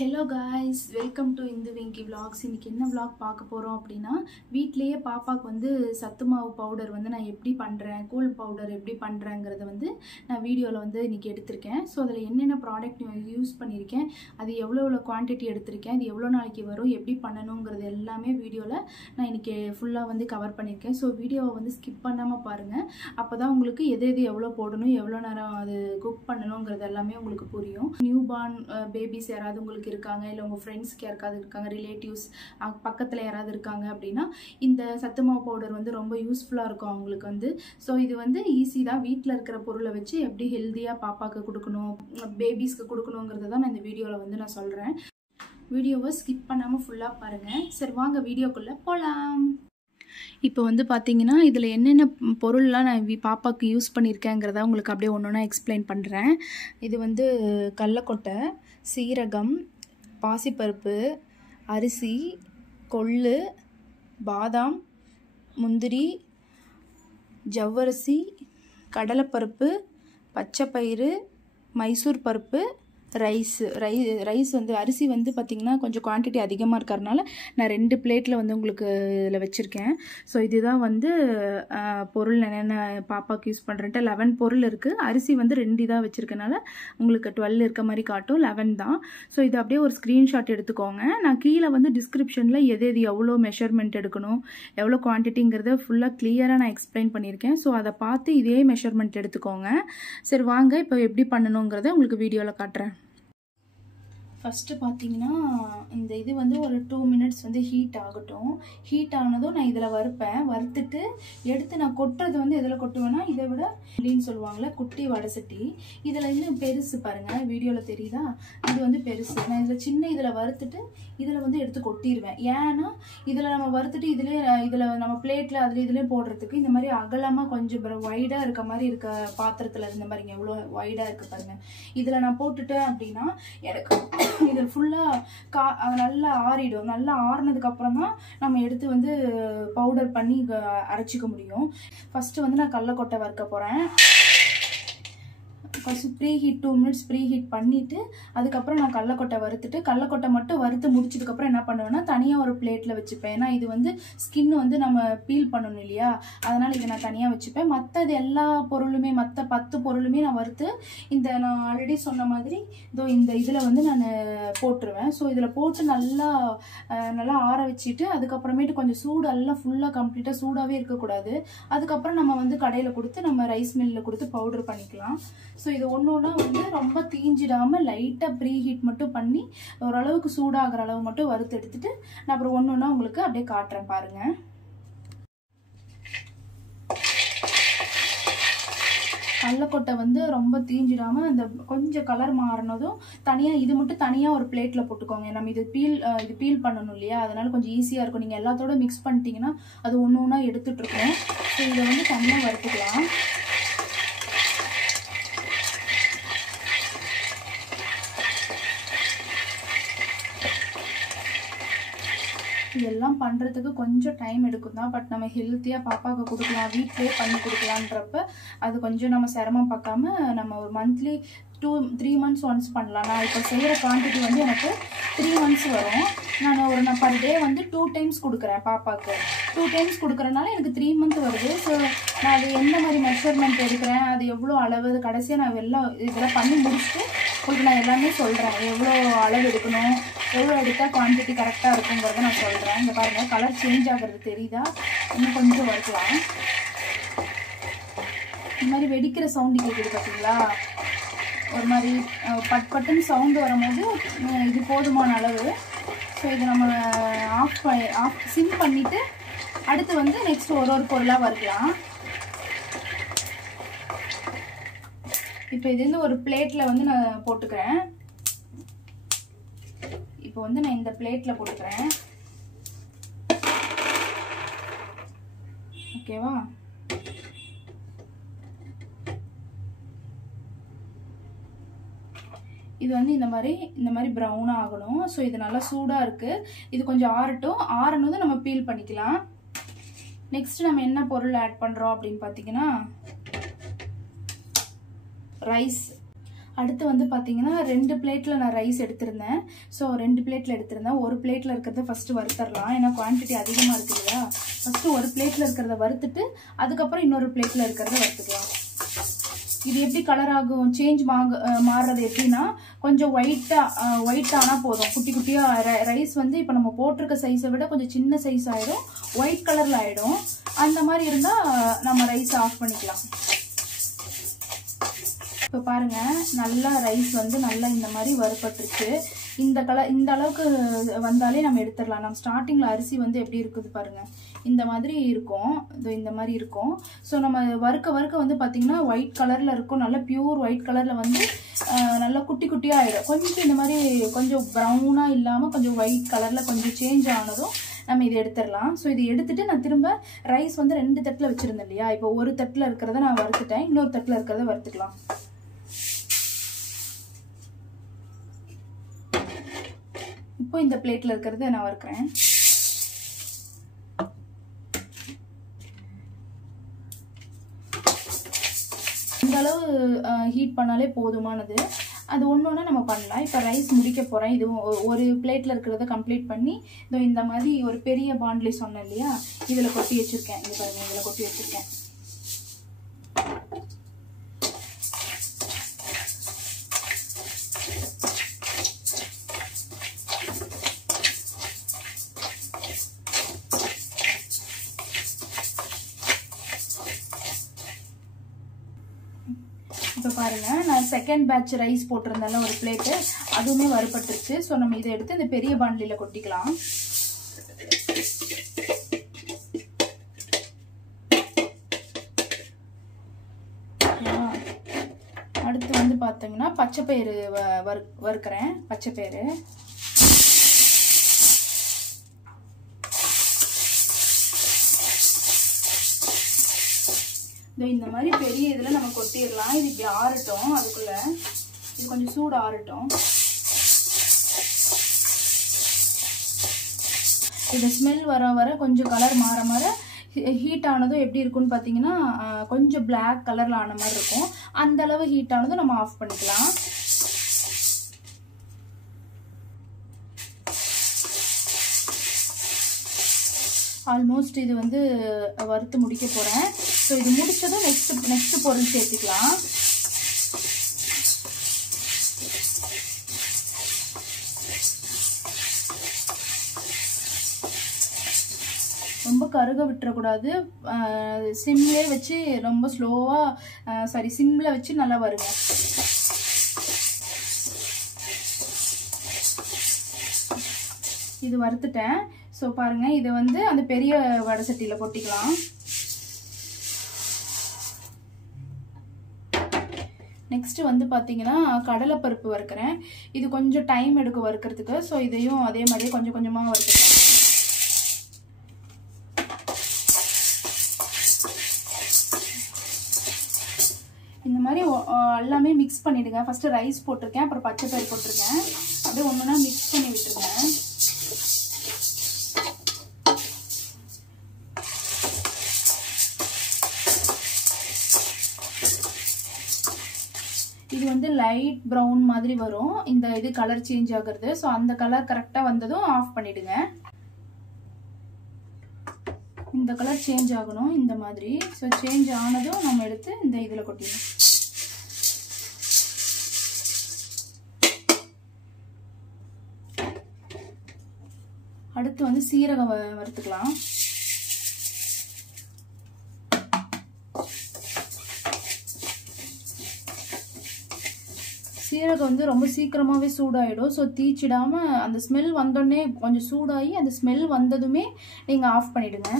Hello guys, welcome to Indhu Venki vlogs. இன்றைக்கி என்ன vlog பார்க்க போகிறோம் அப்படின்னா, வீட்டிலேயே பாப்பாவுக்கு வந்து சத்து மாவு பவுடர் வந்து நான் எப்படி பண்ணுறேன், கூல் பவுடர் எப்படி பண்ணுறேங்கிறத வந்து நான் வீடியோவில் வந்து இன்றைக்கி எடுத்திருக்கேன். ஸோ அதில் என்னென்ன ப்ராடக்ட் யூஸ் பண்ணியிருக்கேன், அது எவ்வளோ குவான்டிட்டி எடுத்திருக்கேன், அது எவ்வளோ நாளைக்கு வரும், எப்படி பண்ணணுங்கிறது எல்லாமே வீடியோவில் நான் இன்றைக்கி ஃபுல்லாக வந்து கவர் பண்ணியிருக்கேன். ஸோ வீடியோவை வந்து ஸ்கிப் பண்ணாமல் பாருங்கள். அப்போ தான் உங்களுக்கு எது எவ்வளோ போடணும், எவ்வளோ நேரம் அது குக் பண்ணணுங்கிறது எல்லாமே உங்களுக்கு புரியும். நியூ பார்ன் பேபிஸ் யாராவது உங்களுக்கு இருக்காங்க, இல்லை உங்கள் ஃப்ரெண்ட்ஸ்க்கு யாருக்காவது இருக்காங்க, ரிலேட்டிவ்ஸ் பக்கத்தில் யாராவது இருக்காங்க அப்படின்னா இந்த சத்து மாவு பவுடர் வந்து ரொம்ப யூஸ்ஃபுல்லாக இருக்கும் அவங்களுக்கு வந்து. ஸோ இது வந்து ஈஸி தான், வீட்டில் இருக்கிற பொருளை வச்சு எப்படி ஹெல்த்தியாக பாப்பாவுக்கு கொடுக்கணும், பேபிஸ்க்கு கொடுக்கணுங்கிறத தான் நான் இந்த வீடியோவில் வந்து நான் சொல்கிறேன். வீடியோவை ஸ்கிப் பண்ணாமல் ஃபுல்லாக பாருங்கள். சரி வாங்க வீடியோக்குள்ளே போகலாம். இப்போ வந்து பார்த்தீங்கன்னா இதில் என்னென்ன பொருள்லாம் நான் பாப்பாவுக்கு யூஸ் பண்ணியிருக்கேங்கிறத உங்களுக்கு அப்படியே ஒன்று ஒன்றா எக்ஸ்பிளைன் பண்ணுறேன். இது வந்து கடலக்கொட்டை, சீரகம், பாசிப்பருப்பு, அரிசி, கொள்ளு, பாதாம், முந்திரி, ஜவ்வரிசி, கடலைப்பருப்பு, பச்சைப்பயிறு, மைசூர் பருப்பு, ரைஸ் வந்து அரிசி வந்து பார்த்திங்கன்னா கொஞ்சம் குவான்டிட்டி அதிகமாக இருக்கிறதுனால நான் 2 பிளேட்டில் வந்து உங்களுக்கு இதில் வச்சுருக்கேன். ஸோ இதுதான் வந்து பொருள் என்னென்ன பாப்பாவுக்கு யூஸ் பண்ணுறேன்ட்டு 11 பொருள் இருக்குது. அரிசி வந்து 2 இதாக வச்சுருக்கனால உங்களுக்கு 12 இருக்க மாதிரி காட்டும், 11 தான். ஸோ இது அப்படியே ஒரு ஸ்க்ரீன்ஷாட் எடுத்துக்கோங்க. நான் கீழே வந்து டிஸ்கிரிப்ஷனில் எது எவ்வளோ மெஷர்மெண்ட் எடுக்கணும், எவ்வளோ குவான்டிட்டிங்கிறத ஃபுல்லாக கிளியராக நான் எக்ஸ்பிளைன் பண்ணியிருக்கேன். ஸோ அதை பார்த்து இதே மெஷர்மெண்ட் எடுத்துக்கோங்க. சரி வாங்க இப்போ எப்படி பண்ணணுங்கிறத உங்களுக்கு வீடியோவில் காட்டுறேன். ஃபஸ்ட்டு பார்த்தீங்கன்னா இந்த இது வந்து ஒரு 2 மினிட்ஸ் வந்து ஹீட் ஆகட்டும். ஹீட் ஆனதும் நான் இதில் வறுப்பேன். வறுத்துட்டு எடுத்து நான் கொட்டுறது வந்து எதில் கொட்டுவேன்னா, இதை விட அப்படின்னு சொல்லுவாங்கள்ல குட்டி வடசட்டி, இதில் இன்னும் பெருசு பாருங்கள், வீடியோவில் தெரியுதா, இது வந்து பெருசு. நான் இதில் சின்ன இதில் வறுத்துட்டு இதில் வந்து எடுத்து கொட்டிடுவேன். ஏன்னா இதில் நம்ம வறுத்துட்டு இதில் நம்ம பிளேட்டில் இதுலேயே போடுறதுக்கு இந்த மாதிரி அகலமாக கொஞ்சம் வைடாக இருக்க மாதிரி இருக்க பாத்திரத்தில் இந்த மாதிரிங்க எவ்வளோ வைடாக இருக்குது பாருங்கள். இதில் நான் போட்டுட்டேன் அப்படின்னா எனக்கு இது ஃபுல்லாக நல்லா ஆறிடும். நல்லா ஆறினதுக்கு அப்புறம் தான் நம்ம எடுத்து வந்து பவுடர் பண்ணி அரைச்சிக்க முடியும். ஃபஸ்ட்டு வந்து நான் கடலக்கொட்டை வறுக்க போகிறேன். First preheat 2 minutes preheat பண்ணிவிட்டு அதுக்கப்புறம் நான் கடலக்கொட்டை வறுத்துட்டு, கடலக்கொட்டை மட்டும் வறுத்து முடிச்சதுக்கப்புறம் என்ன பண்ணுவேன்னா தனியாக ஒரு பிளேட்டில் வச்சுப்பேன். ஏன்னா இது வந்து ஸ்கின் வந்து நம்ம பீல் பண்ணணும் இல்லையா, அதனால் இதை நான் தனியாக வச்சுப்பேன். மற்றது எல்லா பொருளுமே, மற்ற 10 பொருளுமே நான் வறுத்து நான் ஆல்ரெடி சொன்ன மாதிரி இந்த இதில் வந்து நான் போட்டுருவேன். ஸோ இதில் போட்டு நல்லா ஆற வச்சுட்டு அதுக்கப்புறமேட்டு கொஞ்சம் சூடெல்லாம் ஃபுல்லாக கம்ப்ளீட்டாக சூடாகவே இருக்கக்கூடாது. அதுக்கப்புறம் நம்ம வந்து கடையில் கொடுத்து நம்ம ரைஸ் மில்லில் கொடுத்து பவுடர் பண்ணிக்கலாம். ஸோ இது ஒன்று ஒன்றா வந்து ரொம்ப தீஞ்சிடாமல் லைட்டாக ப்ரீ ஹீட் மட்டும் பண்ணி ஓரளவுக்கு சூடாகிற அளவு மட்டும் வறுத்து எடுத்துட்டு நான் அப்புறம் ஒன்று ஒன்றா உங்களுக்கு அப்படியே காட்டுறேன் பாருங்கள். கடலக்கொட்டை வந்து ரொம்ப தீஞ்சிடாமல் அந்த கொஞ்சம் கலர் மாறினதும் தனியாக இது மட்டும் தனியாக ஒரு பிளேட்டில் போட்டுக்கோங்க. நம்ம இது பீல் பண்ணணும் இல்லையா, அதனால கொஞ்சம் ஈஸியாக இருக்கும். நீங்கள் எல்லாத்தோட மிக்ஸ் பண்ணிட்டீங்கன்னா அது ஒன்று ஒன்றா எடுத்துகிட்ருக்கோம். ஸோ இதை வந்து தனியாக வறுத்துக்கலாம். இதெல்லாம் பண்ணுறதுக்கு கொஞ்சம் டைம் எடுக்கும் தான். பட் நம்ம ஹெல்த்தியாக பாப்பாவுக்கு கொடுக்கலாம், வீட்டிலே பண்ணி கொடுக்கலான்றப்ப அது கொஞ்சம் நம்ம சிரமம் பார்க்காம நம்ம ஒரு மந்த்லி 2-3 மந்த்ஸ் ஒன்ஸ் பண்ணலாம். நான் இப்போ செய்கிற குவான்டிட்டி வந்து எனக்கு 3 மந்த்ஸ் வரும். நான் பர் டே வந்து 2 டைம்ஸ் கொடுக்குறேன் பாப்பாவுக்கு. 2 டைம்ஸ் கொடுக்குறதுனால எனக்கு 3 மந்த் வருது. ஸோ நான் அது எந்த மாதிரி மெஷர்மெண்ட் எடுக்கிறேன், அது எவ்வளோ அளவு, கடைசியாக நான் இதெல்லாம் பண்ணி முடிச்சுட்டு உங்களுக்கு நான் எல்லாமே சொல்கிறேன். எவ்வளோ அளவு எடுக்கணும், எவ்வளோ எடுத்தால் குவான்டிட்டி கரெக்டாக இருக்குங்கிறத நான் சொல்கிறேன். இங்கே பாருங்கள் கலர் சேஞ்ச் ஆகிறது தெரியுதா, இன்னும் கொஞ்சம் வறுக்கலாம். இந்த மாதிரி வெடிக்கிற சவுண்டு கேட்குது பார்த்தீங்களா, ஒரு மாதிரி பட்டுன்னு சவுண்டு வரும்போது இது போதுமான அளவு. ஸோ இதை நம்ம ஆஃப் சிம் பண்ணிவிட்டு அடுத்து வந்து நெக்ஸ்ட் ஒரு பொருளாக வறுக்கலாம். இப்போ இது வந்து ஒரு பிளேட்டில் வந்து நான் போட்டுக்கிறேன். இப்போ வந்து நான் இந்த பிளேட்டில் போட்டுக்கிறேன். ஓகேவா, இது வந்து இந்த மாதிரி ப்ரௌனாக ஆகணும். ஸோ இது நல்லா சூடாக இருக்குது. இது கொஞ்சம் ஆறட்டும். ஆறனதும் நம்ம பீல் பண்ணிக்கலாம். நெக்ஸ்ட் நம்ம என்ன பொருள் ஆட் பண்ணுறோம் அப்படின்னு பார்த்தீங்கன்னா ரைஸ். அடுத்து வந்து பார்த்தீங்கன்னா 2 பிளேட்டில் நான் ரைஸ் எடுத்திருந்தேன். ஸோ 2 பிளேட்டில் எடுத்திருந்தேன். ஒரு பிளேட்டில் இருக்கிறத ஃபஸ்ட்டு வறுத்தரலாம். ஏன்னா குவான்டிட்டி அதிகமாக இருக்குது இல்லையா. ஃபஸ்ட்டு ஒரு பிளேட்டில் இருக்கிறத வறுத்துட்டு அதுக்கப்புறம் இன்னொரு பிளேட்டில் இருக்கிறத வறுத்துக்கலாம். இது எப்படி கலர் ஆகும் சேஞ்ச் மாறுறது எப்படின்னா, கொஞ்சம் ஒயிட் ஆனால் போதும். குட்டி குட்டியாக ரைஸ் வந்து இப்போ நம்ம போட்டிருக்க சைஸை விட கொஞ்சம் சின்ன சைஸ் ஆகிடும், ஒயிட் கலரில் ஆகிடும். அந்த மாதிரி இருந்தால் நம்ம ரைஸ் ஆஃப் பண்ணிக்கலாம். இப்போ பாருங்கள், நல்லா ரைஸ் வந்து நல்லா இந்த மாதிரி வறுபட்டுருச்சு. இந்த அளவுக்கு வந்தாலே நம்ம எடுத்துடலாம். நம்ம ஸ்டார்டிங்கில் அரிசி வந்து எப்படி இருக்குது பாருங்கள், இந்த மாதிரி இருக்கும். இந்த மாதிரி இருக்கும். ஸோ நம்ம வறுக்க வந்து பார்த்திங்கன்னா ஒயிட் கலரில் இருக்கும். நல்லா பியூர் ஒயிட் கலரில் வந்து நல்லா குட்டி குட்டியாக ஆகிடும். கொஞ்சம் இந்த மாதிரி கொஞ்சம் ப்ரௌனாக இல்லாமல் கொஞ்சம் ஒயிட் கலரில் கொஞ்சம் சேஞ்ச் ஆனதும் நம்ம இதை எடுத்துடலாம். ஸோ இது எடுத்துகிட்டு நான் திரும்ப ரைஸ் வந்து 2 தட்டில் வச்சுருந்தேன் இல்லையா. இப்போ ஒரு தட்டில் இருக்கிறத நான் வறுத்துட்டேன், இன்னொரு தட்டில் இருக்கிறத வறுத்துக்கலாம். இப்போ இந்த பிளேட்டில் இருக்கிறத நான் வறுக்கிறேன். இந்த அளவு ஹீட் பண்ணாலே போதுமானது. அது ஒன்று நம்ம பண்ணலாம். இப்போ ரைஸ் முடிக்க போகிறேன். இதுவும் ஒரு பிளேட்டில் இருக்கிறத கம்ப்ளீட் பண்ணி இந்த மாதிரி ஒரு பெரிய பாண்ட்லி சொன்னேன் இல்லையா, இதில் கொட்டி வச்சுருக்கேன். இங்கே பாருங்கள், இதில் கொட்டி வச்சுருக்கேன். இப்போ பாருங்கள், நான் செகண்ட் பேட்ச் ரைஸ் போட்டிருந்தேன்ல ஒரு பிளேட்டு, அதுவுமே வறுபட்டுருச்சு. ஸோ நம்ம இதை எடுத்து இந்த பெரிய பாண்டிலில் கொட்டிக்கலாம். அடுத்து வந்து பார்த்தீங்கன்னா பச்சைப்பயிறு வறுக்கிறேன். பச்சைப்பயிறு இந்த மாதிரி பெரிய இதில் நம்ம கொட்டிடலாம். இது இப்படி ஆறட்டும். அதுக்குள்ளே இது கொஞ்சம் சூடு ஆறட்டும். இது ஸ்மெல் வர கொஞ்சம் கலர் மாற ஹீட் ஆனதும் எப்படி இருக்குன்னு பார்த்தீங்கன்னா கொஞ்சம் பிளாக் கலரில் ஆன மாதிரி இருக்கும். அந்த அளவு ஹீட் ஆனதும் நம்ம ஆஃப் பண்ணிக்கலாம். ஆல்மோஸ்ட் இது வந்து வறுத்து முடிக்க போகிறேன். ஸோ இது முடிச்சதும் நெக்ஸ்ட் பொருள் சேர்த்துக்கலாம். ரொம்ப கருக விட்டுறக்கூடாது. சிம்லே வச்சு ரொம்ப ஸ்லோவாக சிம்மில் வச்சு நல்லா வருங்க. இது வறுத்துட்டேன். ஸோ பாருங்கள், இதை வந்து அந்த பெரிய வடை சட்டியில் கொட்டிக்கலாம். நெக்ஸ்ட் வந்து பார்த்தீங்கன்னா கடலைப்பருப்பு வறுக்கிறேன். இது கொஞ்சம் டைம் எடுக்கும் வறுக்கிறதுக்கு. ஸோ இதையும் அதே மாதிரியே கொஞ்சம் கொஞ்சமாக வறுத்துக்கலாம். இந்த மாதிரி எல்லாமே மிக்ஸ் பண்ணிவிடுங்க. ஃபஸ்ட்டு ரைஸ் போட்டிருக்கேன், அப்புறம் பச்சைப்பயிறு போட்டிருக்கேன். அப்படியே ஒன்றுனா மிக்ஸ் பண்ணி விட்டுருங்க. இது வந்து லைட் ப்ரௌன் மாதிரி வரும், இந்த இது கலர் சேஞ்ச் ஆகுறது. ஸோ அந்த கலர் கரெக்டாக வந்ததும் ஆஃப் பண்ணிவிடுங்க. இந்த கலர் சேஞ்ச் ஆகணும் இந்த மாதிரி. ஸோ சேஞ்ச் ஆனதும் நம்ம எடுத்து இந்த இதில் கொட்டிடணும். அடுத்து வந்து சீரகம் வறுத்துக்கலாம். சீரகம் வந்து ரொம்ப சீக்கிரமாகவே சூடாயிடும். ஸோ தீச்சிடாமல் அந்த ஸ்மெல் வந்தோடனே கொஞ்சம் சூடாகி அந்த ஸ்மெல் வந்ததுமே நீங்கள் ஆஃப் பண்ணிவிடுங்க.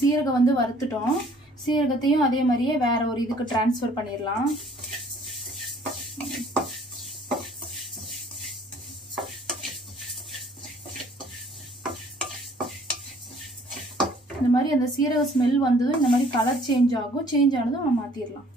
சீரகம் வந்து வறுத்துட்டோம். சீரகத்தையும் அதே மாதிரியே வேற ஒரு இதுக்கு டிரான்ஸ்ஃபர் பண்ணிடலாம். இந்த மாதிரி அந்த சீரக ஸ்மெல் வந்ததும் இந்த மாதிரி கலர் சேஞ்ச் ஆகும். சேஞ்ச் ஆனதும் நம்ம மாற்றிடலாம்.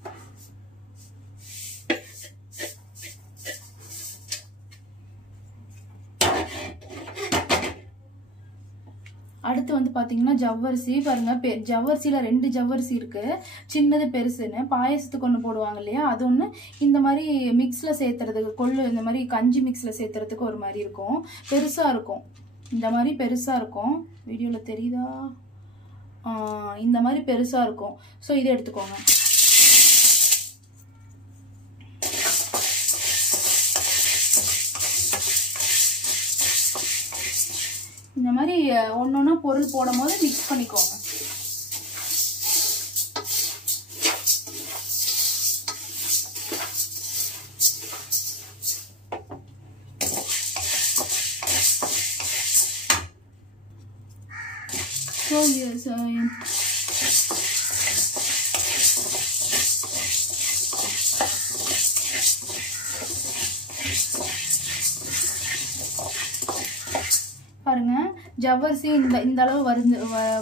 வந்து பார்த்தீங்கன்னா ஜவ்வரிசி பாருங்க, ஜவ்வரிசியில் 2 ஜவ்வரிசி இருக்குது, சின்னது பெருசுன்னு. பாயசத்துக்கு ஒன்று போடுவாங்க இல்லையா, அது ஒன்று. இந்த மாதிரி மிக்ஸில் சேர்த்துறதுக்கு, கொள்ளு இந்த மாதிரி கஞ்சி மிக்ஸில் சேர்த்துறதுக்கு ஒரு மாதிரி இருக்கும், பெருசாக இருக்கும். இந்த மாதிரி பெருசாக இருக்கும், வீடியோவில் தெரியுதா, இந்த மாதிரி பெருசாக இருக்கும். ஸோ இதை எடுத்துக்கோங்க. இந்த மாதிரி ஒன்னொன்னா பொருள் போடும் போது மிக்ஸ் பண்ணிக்கோங்க. பாருங்க, ஜவ்வரிசி இந்த அளவு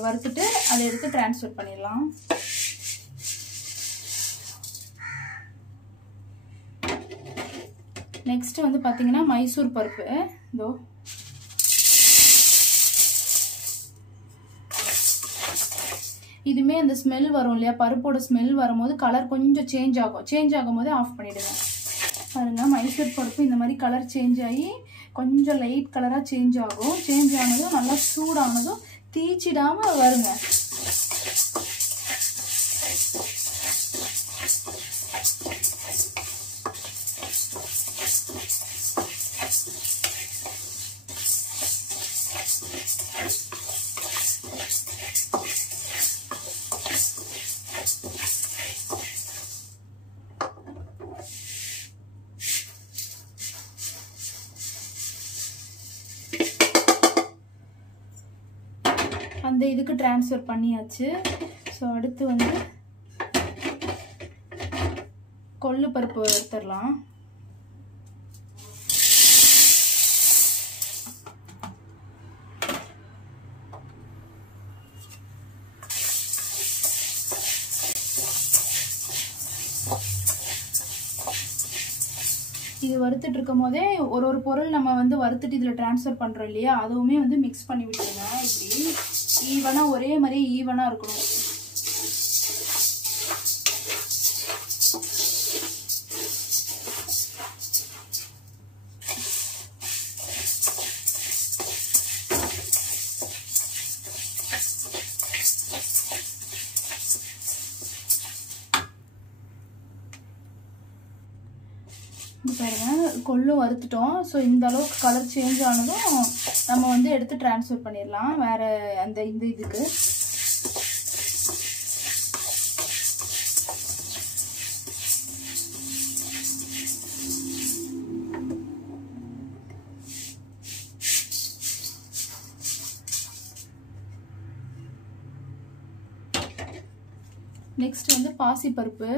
வறுத்துட்டு அதை எடுத்து டிரான்ஸ்ஃபர் பண்ணிடலாம். நெக்ஸ்ட் வந்து பார்த்தீங்கன்னா மைசூர் பருப்பு. இதோ இதுமே அந்த ஸ்மெல் வரும் இல்லையா, பருப்போட ஸ்மெல் வரும்போது கலர் கொஞ்சம் சேஞ்ச் ஆகும். சேஞ்ச் ஆகும்போது ஆஃப் பண்ணிடுங்க. பாருங்க, மைசூர் பருப்பு இந்த மாதிரி கலர் சேஞ்ச் ஆகி கொஞ்சம் லைட் கலராக சேஞ்ச் ஆகும். சேஞ்ச் ஆனதும் நல்லா சூடானதும் தீச்சிடாமல் வருங்க. அந்த இதுக்கு ட்ரான்ஸ்ஃபர் பண்ணியாச்சு. ஸோ அடுத்து வந்து கொள்ளு பருப்பு எடுத்துடலாம். இது வறுத்துட்டு இருக்கும் போதே ஒரு பொருள் நம்ம வந்து வறுத்துட்டு இதில் ட்ரான்ஸ்ஃபர் பண்ணுறோம் இல்லையா, அதுவுமே வந்து மிக்ஸ் பண்ணி விட்டுருங்க. இப்படி ஈவனாக ஒரே மாதிரி ஈவனாக இருக்கணும். பாருங்க, கொள்ளு வறுத்துட்டோம். ஸோ இந்த அளவுக்கு கலர் சேஞ்ச் ஆனதும் நம்ம வந்து எடுத்து ட்ரான்ஸ்ஃபர் பண்ணிடலாம் வேற இந்த இதுக்கு. நெக்ஸ்ட் வந்து பாசிப்பருப்பு.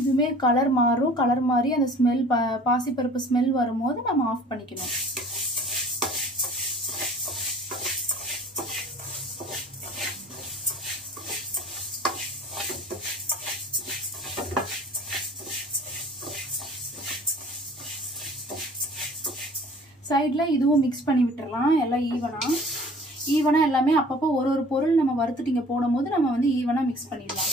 இதுமே கலர் மாறும். கலர் மாறி அந்த ஸ்மெல் பாசிப்பருப்பு ஸ்மெல் வரும்போது நம்ம ஆஃப் பண்ணிக்கணும். சைடில் இதுவும் மிக்ஸ் பண்ணி விட்டுறலாம். எல்லாம் ஈவனாக எல்லாமே அப்பப்போ ஒரு பொருள் நம்ம வறுத்துட்டு இங்கே போடும்போது நம்ம வந்து ஈவனாக மிக்ஸ் பண்ணிடலாம்.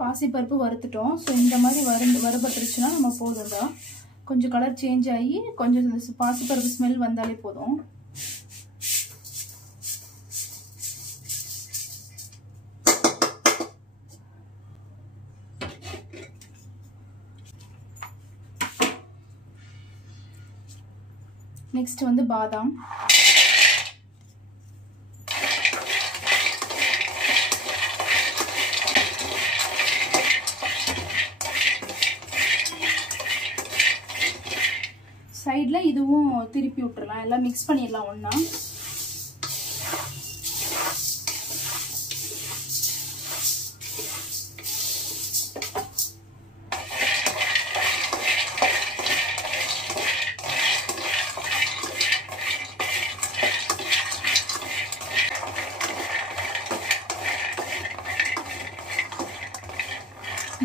பாசிப்பருப்பு வறுத்துட்டோம். ஸோ இந்த மாதிரி வறுபட்டுருச்சுன்னா நம்ம போதும் தான். கொஞ்சம் கலர் சேஞ்ச் ஆகி கொஞ்சம் பாசிப்பருப்பு ஸ்மெல் வந்தாலே போதும். நெக்ஸ்ட் வந்து பாதாம். சைடில் இதுவும் திருப்பி விட்டுறலாம். எல்லாம் மிக்ஸ் பண்ணிடலாம் ஒன்றா.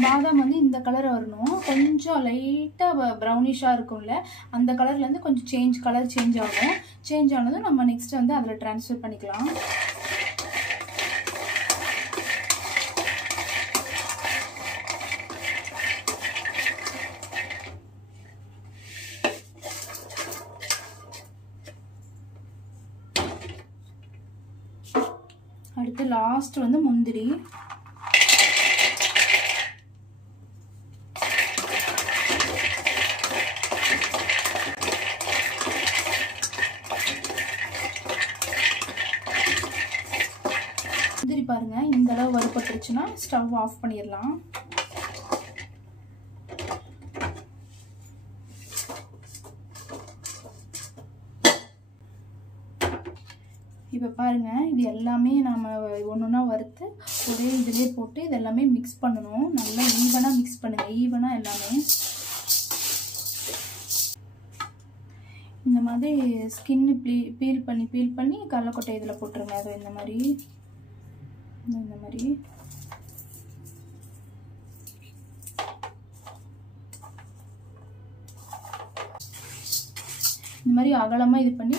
பாதாம் வந்து இந்த கலர் வரணும், கொஞ்சம் லைட்டாக ப்ரௌனிஷாக இருக்கும்ல அந்த கலர்லேருந்து கொஞ்சம் கலர் சேஞ்ச் ஆகும். சேஞ்ச் ஆனதும் நம்ம நெக்ஸ்ட் வந்து அதில் ட்ரான்ஸ்ஃபர் பண்ணிக்கலாம். அடுத்து லாஸ்ட் வந்து முந்திரி. முந்திரி பாருங்க இந்த அளவு வறுபட்டுருச்சுன்னா ஸ்டவ் ஆஃப் பண்ணிடலாம். இப்போ பாருங்கள் இது எல்லாமே நம்ம ஒன்றுனா வறுத்து ஒரே இதிலே போட்டு இது எல்லாமே மிக்ஸ் பண்ணணும். நல்லா ஈவனாக மிக்ஸ் பண்ணுங்கள், ஈவனாக எல்லாமே. இந்த மாதிரி ஸ்கின்னு பீல் பண்ணி கடலைக்கொட்டை இதில் போட்டுருங்க. அது இந்த மாதிரி இந்த மாதிரி அகலமாக இது பண்ணி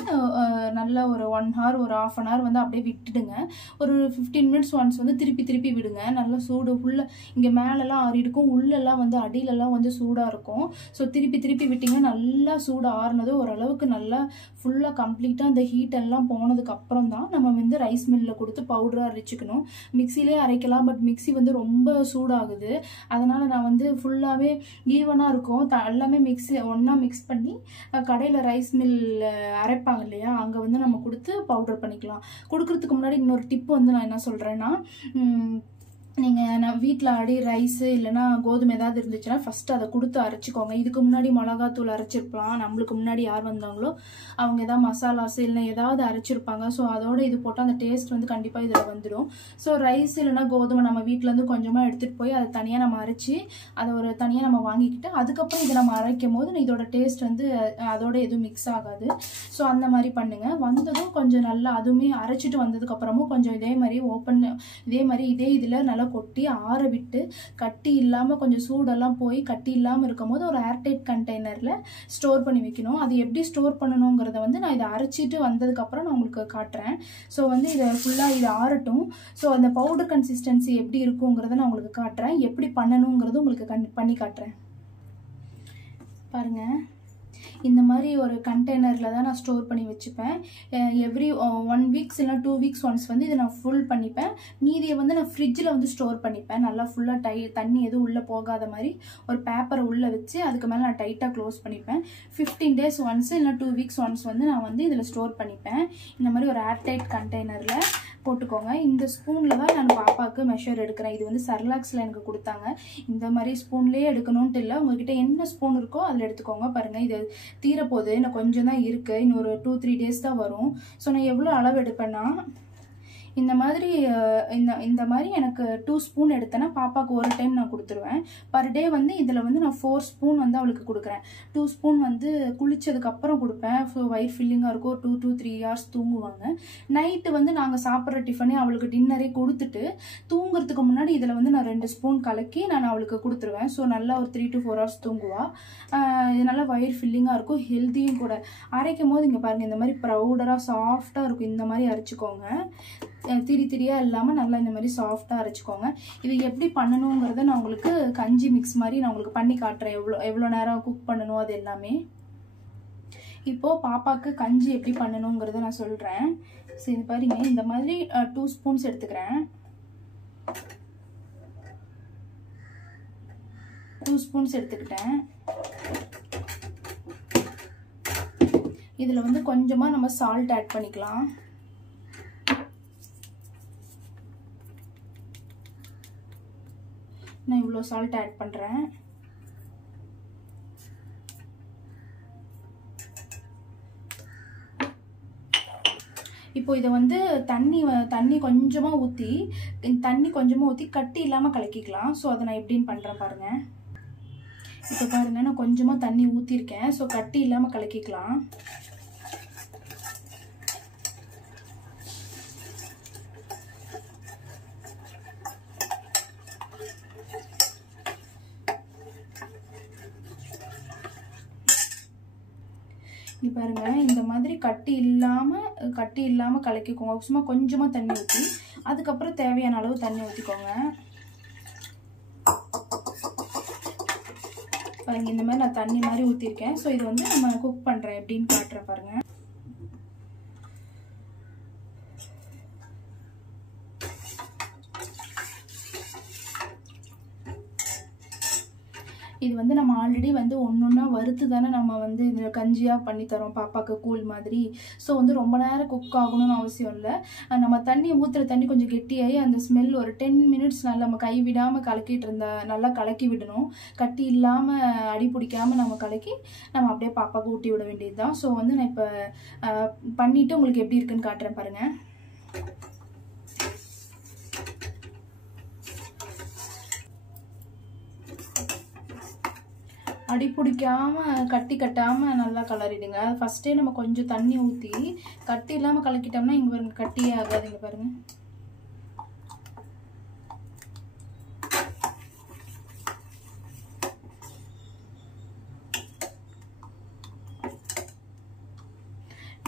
நல்லா ஒரு 1 hour ஒரு 1/2 an hour வந்து அப்படியே விட்டுடுங்க. ஒரு 15 minutes ஒன்ஸ் வந்து திருப்பி விடுங்க. நல்லா சூடு ஃபுல்லாக இங்கே மேலெல்லாம் ஆறி இருக்கும், உள்ளெல்லாம் வந்து அடியிலலாம் வந்து சூடாக இருக்கும். ஸோ திருப்பி விட்டிங்க. நல்லா சூடு ஆறுனது ஓரளவுக்கு நல்லா ஃபுல்லாக கம்ப்ளீட்டாக அந்த ஹீட் எல்லாம் போனதுக்கப்புறம் தான் நம்ம வந்து ரைஸ் மில்லில் கொடுத்து பவுடராக அரைச்சிக்கணும். மிக்சிலே அரைக்கலாம், பட் மிக்சி வந்து ரொம்ப சூடாகுது. அதனால் நான் வந்து ஃபுல்லாகவே ஈவனாக இருக்கும் எல்லாமே ஒன்றா மிக்ஸ் பண்ணி கடையில் ரைஸ் மில் அரைப்பாங்க இல்லையா, அங்கே வந்து நம்ம கொடுத்து பவுடர் பண்ணிக்கலாம். கொடுக்கறதுக்கு முன்னாடி இன்னொரு டிப்பு வந்து நான் என்ன சொல்கிறேன்னா, நீங்கள் வீட்டில் ரைஸு இல்லைனா கோதுமை ஏதாவது இருந்துச்சுன்னா ஃபஸ்ட்டு அதை கொடுத்து அரைச்சிக்கோங்க. இதுக்கு முன்னாடி மிளகாத்தூள் அரைச்சிருக்கலாம், நம்மளுக்கு முன்னாடி யார் வந்தாங்களோ அவங்க எதாவது மசாலாஸ் இல்லை ஏதாவது அரைச்சிருப்பாங்க. ஸோ அதோட இது போட்டால் அந்த டேஸ்ட் வந்து கண்டிப்பாக இதில் வந்துடும். ஸோ ரைஸ் இல்லைனா கோதுமை நம்ம வீட்டிலேருந்து கொஞ்சமாக எடுத்துகிட்டு போய் அதை தனியாக நம்ம அரைச்சி அதை ஒரு தனியாக நம்ம வாங்கிக்கிட்டு அதுக்கப்புறம் இதை நம்ம அரைக்கும் போது இதோட டேஸ்ட் வந்து அதோட எதுவும் மிக்ஸ் ஆகாது. ஸோ அந்த மாதிரி பண்ணுங்கள். வந்ததும் கொஞ்சம் நல்லா அதுவுமே அரைச்சிட்டு வந்ததுக்கப்புறமும் கொஞ்சம் இதே மாதிரி இதே இதில் நல்லா கொட்டி ஆற விட்டு கட்டி இல்லாமல் கொஞ்சம் சூடெல்லாம் போய் கட்டி இல்லாமல் இருக்கும் போது ஒரு ஏர்டைட் கண்டெய்னரில் ஸ்டோர் பண்ணி வைக்கணும். அது எப்படி ஸ்டோர் பண்ணணுங்கிறத வந்து நான் இதை அரைச்சிட்டு வந்ததுக்கப்புறம் நான் உங்களுக்கு காட்டுறேன். ஸோ வந்து இதை ஃபுல்லாக இது ஆறட்டும். ஸோ அந்த பவுடர் கன்சிஸ்டன்சி எப்படி இருக்குங்கிறத நான் உங்களுக்கு காட்டுறேன். எப்படி பண்ணணுங்கிறது உங்களுக்கு பண்ணி காட்டுறேன். பாருங்கள், இந்த மாதிரி ஒரு கண்டெய்னரில் தான் நான் ஸ்டோர் பண்ணி வச்சுப்பேன். எவ்ரி 1 weeks இல்லை 2 weeks ஒன்ஸ் வந்து இதை நான் ஃபுல் பண்ணிப்பேன். மீதியை வந்து நான் ஃப்ரிட்ஜில் வந்து ஸ்டோர் பண்ணிப்பேன். நல்லா ஃபுல்லாக தண்ணி எதுவும் உள்ளே போகாத மாதிரி ஒரு பேப்பரை உள்ளே வச்சு அதுக்கு மேலே நான் டைட்டாக க்ளோஸ் பண்ணிப்பேன். 15 days ஒன்ஸ் இல்லை 2 weeks ஒன்ஸ் வந்து நான் வந்து இதில் ஸ்டோர் பண்ணிப்பேன். இந்த மாதிரி ஒரு ஏர்டைட் கண்டெய்னரில் போட்டுக்கோங்க. இந்த ஸ்பூனில் தான் நான் பாப்பாவுக்கு மெஷர் எடுக்கிறேன். இது வந்து சர்லாக்ஸில் எனக்கு கொடுத்தாங்க. இந்த மாதிரி ஸ்பூன்லேயே எடுக்கணும்ட்டு இல்லை, உங்ககிட்ட என்ன ஸ்பூன் இருக்கோ அதில் எடுத்துக்கோங்க. பாருங்கள், இது தீரப்போகுது, இன்னும் கொஞ்சம் தான் இருக்குது, இன்னும் ஒரு 2-3 days தான் வரும். ஸோ நான் எவ்வளோ அளவு எடுப்பேன்னா இந்த மாதிரி எனக்கு 2 ஸ்பூன் எடுத்தேன்னா பாப்பாவுக்கு ஒரு டைம் நான் கொடுத்துருவேன். பர் டே வந்து இதில் வந்து நான் 4 ஸ்பூன் வந்து அவளுக்கு கொடுக்குறேன். 2 ஸ்பூன் வந்து குளிச்சதுக்கப்புறம் கொடுப்பேன். ஸோ வயிறு ஃபில்லிங்காக இருக்கும். 2 to 3 hours தூங்குவாங்க. நைட்டு வந்து நாங்கள் சாப்பிட்ற டிஃபனே அவளுக்கு டின்னரே கொடுத்துட்டு தூங்குறதுக்கு முன்னாடி இதில் வந்து நான் 2 ஸ்பூன் கலக்கி நான் அவளுக்கு கொடுத்துருவேன். ஸோ நல்லா ஒரு 3 to 4 hours தூங்குவா. இது நல்லா வயிறு ஃபில்லிங்காக இருக்கும், ஹெல்த்தியும் கூட. அரைக்கும் போது இங்கே பாருங்கள், இந்த மாதிரி ப்ரௌடராக சாஃப்டாக இருக்கும். இந்த மாதிரி அரைச்சிக்கோங்க. திரியாக இல்லாமல் நல்லா இந்த மாதிரி சாஃப்டாக அரைச்சிக்கோங்க. இது எப்படி பண்ணணுங்கிறத நான் உங்களுக்கு கஞ்சி மிக்ஸ் மாதிரி நான் உங்களுக்கு பண்ணி காட்டுறேன். எவ்வளோ நேரம் குக் பண்ணணும் அது எல்லாமே. இப்போது பாப்பாவுக்கு கஞ்சி எப்படி பண்ணணுங்கிறத நான் சொல்கிறேன். சரி பாருங்க, இந்த மாதிரி 2 ஸ்பூன்ஸ் எடுத்துக்கிறேன். 2 ஸ்பூன்ஸ் எடுத்துக்கிட்டேன். இதில் வந்து கொஞ்சமாக நம்ம சால்ட் ஆட் பண்ணிக்கலாம். நான் இவ்வளோ சால்ட் ஆட் பண்ணுறேன். இப்போ இதை வந்து தண்ணி கொஞ்சமாக ஊற்றி கட்டி இல்லாமல் கலக்கிக்கலாம். ஸோ அதை நான் எப்படின்னு பண்ணுறேன் பாருங்கள். இப்போ பாருங்கள், நான் கொஞ்சமாக தண்ணி ஊற்றிருக்கேன். ஸோ கட்டி இல்லாமல் கலக்கிக்கலாம். பாருங்கள், இந்த மாதிரி கட்டி இல்லாமல் கலக்கிக்கோங்க. சும்மா கொஞ்சமாக தண்ணி ஊற்றி அதுக்கப்புறம் தேவையான அளவு தண்ணி ஊற்றிக்கோங்க. பாருங்க, இந்த மாதிரி நான் தண்ணி மாதிரி ஊற்றிருக்கேன். ஸோ இது வந்து நம்ம குக் பண்ணுறேன் எப்படின்னு காட்டுறேன் பாருங்கள். இது வந்து நம்ம ஆல்ரெடி வந்து ஒன்றா வறுத்து தானே நம்ம வந்து இதில் கஞ்சியாக பண்ணி தரோம் பாப்பாவுக்கு கூழ் மாதிரி. ஸோ வந்து ரொம்ப நேரம் குக் ஆகணும்னு அவசியம் இல்லை. நம்ம தண்ணி ஊற்றுற தண்ணி கொஞ்சம் கெட்டியாகி அந்த ஸ்மெல் ஒரு 10 மினிட்ஸ் நல்லா நம்ம கை விடாமல் கலக்கிட்டு நல்லா கலக்கி விடணும். கட்டி இல்லாமல் அடி பிடிக்காமல் நம்ம கலக்கி நம்ம அப்படியே பாப்பாவுக்கு ஊட்டி விட வேண்டியது தான். ஸோ வந்து நான் இப்போ பண்ணிவிட்டு உங்களுக்கு எப்படி இருக்குன்னு காட்டுறேன் பாருங்கள். அடி பிடிக்காமல் கட்டாமல் நல்லா கலரிடுங்க. ஃபஸ்ட்டே நம்ம கொஞ்சம் தண்ணி ஊற்றி கட்டி இல்லாமல் கலக்கிட்டோம்னா இங்கே பாருங்க கட்டியே ஆகாதுங்க பாருங்கள்.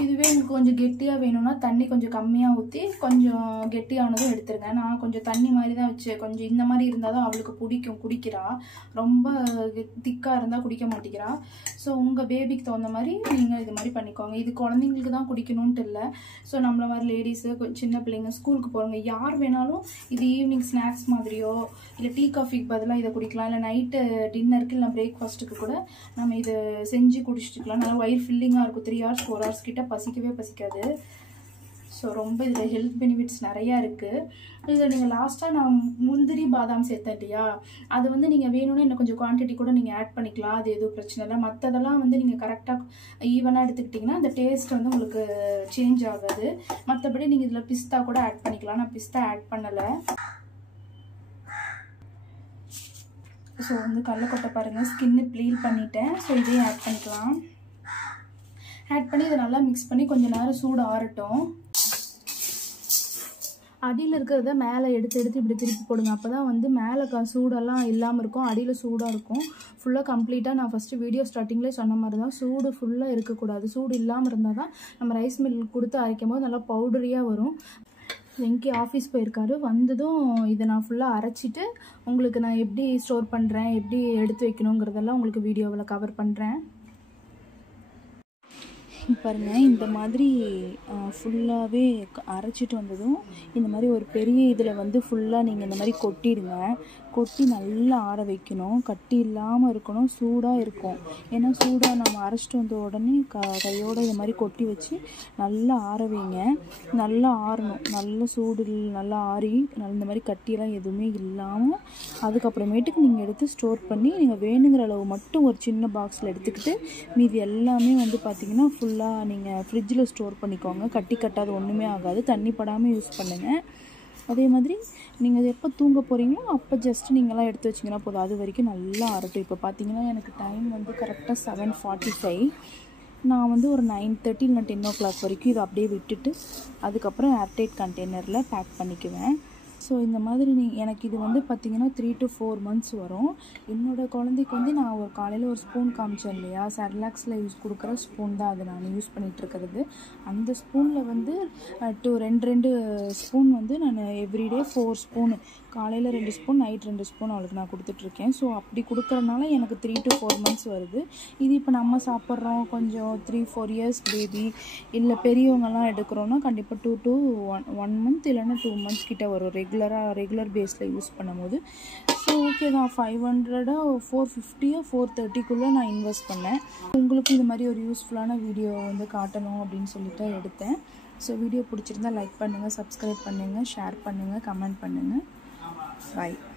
இதுவே உங்களுக்கு கொஞ்சம் கெட்டியாக வேணும்னா தண்ணி கொஞ்சம் கம்மியாக ஊற்றி கொஞ்சம் கெட்டியானதும் எடுத்துருங்க. நான் கொஞ்சம் தண்ணி மாதிரி தான் வச்சு கொஞ்சம் இந்த மாதிரி இருந்தால் தான் அவளுக்கு பிடிக்கும், குடிக்கிறா. ரொம்ப திக்காக இருந்தால் குடிக்க மாட்டேங்கிறா. ஸோ உங்கள் பேபிக்கு தகுந்த மாதிரி நீங்கள் இது மாதிரி பண்ணிக்கோங்க. இது குழந்தைங்களுக்கு தான் குடிக்கணுன்ட்டு இல்லை. ஸோ நம்மள மாதிரி லேடிஸு சின்ன பிள்ளைங்க ஸ்கூலுக்கு போகிறவங்க யார் வேணாலும் இது ஈவினிங் ஸ்நாக்ஸ் மாதிரியோ இல்லை டீ காஃபிக்கு பதிலாக இதை குடிக்கலாம். இல்லை நைட்டு டின்னருக்கு இல்லை பிரேக்ஃபாஸ்ட்டுக்கு கூட நம்ம இதை செஞ்சு குடிச்சிட்டுக்கலாம். நல்லா வயிறு ஃபில்லிங்காக இருக்கும். 3 hours 4 hours கிட்ட பசிக்கவே பசிக்காது. ஸோ ரொம்ப இதில் ஹெல்த் பெனிஃபிட்ஸ் நிறையா இருக்குது. இதில் நீங்கள் லாஸ்ட்டாக நான் முந்திரி பாதாம் சேர்த்தேன் இல்லையா, அது வந்து நீங்கள் வேணும்னா இன்னும் கொஞ்சம் குவான்டிட்டி கூட நீங்கள் ஆட் பண்ணிக்கலாம். அது எதுவும் பிரச்சனை இல்லை. மற்றதெல்லாம் வந்து நீங்கள் கரெக்டாக ஈவனாக எடுத்துக்கிட்டிங்கன்னா அந்த டேஸ்ட் வந்து உங்களுக்கு சேஞ்ச் ஆகாது. மற்றபடி நீங்கள் இதில் பிஸ்தா கூட ஆட் பண்ணிக்கலாம். நான் பிஸ்தா ஆட் பண்ணலை. ஸோ வந்து கடலைக்கொட்டை பாருங்கள், ஸ்கின்னு ப்ளீல் பண்ணிட்டேன். ஸோ இதையும் ஆட் பண்ணிக்கலாம். ஆட் பண்ணி இதை நல்லா மிக்ஸ் பண்ணி கொஞ்சம் நேரம் சூடு ஆறட்டும். அடியில் இருக்கிறத மேலே எடுத்து இப்படி திருப்பி போடுங்க. அப்போ தான் வந்து மேலே சூடெல்லாம் இல்லாமல் இருக்கும், அடியில் சூடாக இருக்கும். ஃபுல்லாக கம்ப்ளீட்டாக நான் ஃபஸ்ட்டு வீடியோ ஸ்டார்டிங்லேயே சொன்ன மாதிரி தான் சூடு ஃபுல்லாக இருக்கக்கூடாது. சூடு இல்லாமல் இருந்தால் தான் நம்ம ரைஸ் மில் கொடுத்து அரைக்கும் போது நல்லா பவுடரியாக வரும். வெங்கி ஆஃபீஸ் போயிருக்காரு, வந்ததும் இதை நான் ஃபுல்லாக அரைச்சிட்டு உங்களுக்கு நான் எப்படி ஸ்டோர் பண்ணுறேன், எப்படி எடுத்து வைக்கணுங்கிறதெல்லாம் உங்களுக்கு வீடியோவில் கவர் பண்ணுறேன். பாருங்கள், இந்த மாதிரி ஃபுல்லாகவே அரைச்சிட்டு வந்ததும் இந்த மாதிரி ஒரு பெரிய இதில் வந்து ஃபுல்லாக நீங்கள் இந்த மாதிரி கொட்டிடுங்க. கொட்டி நல்லா ஆற வைக்கணும். கட்டி இல்லாமல் இருக்கணும், சூடாக இருக்கும். ஏன்னா சூடாக நம்ம அரைச்சிட்டு வந்த உடனே கையோடு இது மாதிரி கொட்டி வச்சு நல்லா ஆற வைங்க. நல்லா ஆறணும், நல்ல சூடு நல்லா ஆறி இந்த மாதிரி கட்டியெல்லாம் எதுவுமே இல்லாமல் அதுக்கப்புறமேட்டுக்கு நீங்கள் எடுத்து ஸ்டோர் பண்ணி நீங்கள் வேணுங்கிற அளவு மட்டும் ஒரு சின்ன பாக்ஸில் எடுத்துக்கிட்டு மீதி எல்லாமே வந்து பார்த்திங்கன்னா ஃபுல்லாக நீங்கள் ஃப்ரிட்ஜில் ஸ்டோர் பண்ணிக்கோங்க. கட்டாது, ஒன்றுமே ஆகாது. தண்ணி படாமல் யூஸ் பண்ணுங்கள். அதே மாதிரி நீங்கள் எப்போ தூங்க போகிறீங்களோ அப்போ ஜஸ்ட்டு நீங்களாம் எடுத்து வச்சிங்கன்னா போதும். அது வரைக்கும் நல்லா ஆறட்டும். இப்போ பார்த்தீங்கன்னா எனக்கு டைம் வந்து கரெக்டாக 7:45. நான் வந்து ஒரு 9:30 இல்லை 10 o'clock வரைக்கும் இதை அப்படியே விட்டுட்டு அதுக்கப்புறம் ஏர்டைட் கண்டெய்னரில் பேக் பண்ணிக்குவேன். ஸோ இந்த மாதிரி எனக்கு இது வந்து பார்த்திங்கன்னா 3 to 4 months வரும். என்னோடய குழந்தைக்கு வந்து நான் ஒரு காலையில் ஒரு ஸ்பூன் காமிச்சேன் இல்லையா, செர்லாக்ஸில் கொடுக்குற ஸ்பூன் தான் அது நான் யூஸ் பண்ணிகிட்ருக்கிறது. அந்த ஸ்பூனில் வந்து 2 ஸ்பூன் வந்து நான் எவ்ரிடே 4 ஸ்பூனு, காலையில் 2 ஸ்பூன், நைட் 2 ஸ்பூன் அவளுக்கு நான் கொடுத்துட்ருக்கேன். ஸோ அப்படி கொடுக்குறதுனால எனக்கு 3 to 4 months வருது. இது இப்போ நம்ம சாப்பிட்றோம் கொஞ்சம் 3-4 years பேபி இல்லை பெரியவங்கெல்லாம் எடுக்கிறோன்னா கண்டிப்பாக 2 to 1 month இல்லைன்னா 2 months கிட்ட வரும் ரெகுலர் பேஸில் யூஸ் பண்ணும்போது. ஸோ ஓகே தான். 500 450 430 நான் இன்வெஸ்ட் பண்ணேன். உங்களுக்கு இது மாதிரி ஒரு யூஸ்ஃபுல்லான வீடியோ வந்து காட்டணும் அப்படின்னு சொல்லிட்டு எடுத்தேன். ஸோ வீடியோ பிடிச்சிருந்தா லைக் பண்ணுங்கள், சப்ஸ்கிரைப் பண்ணுங்கள், ஷேர் பண்ணுங்கள், கமெண்ட் பண்ணுங்கள். Bye.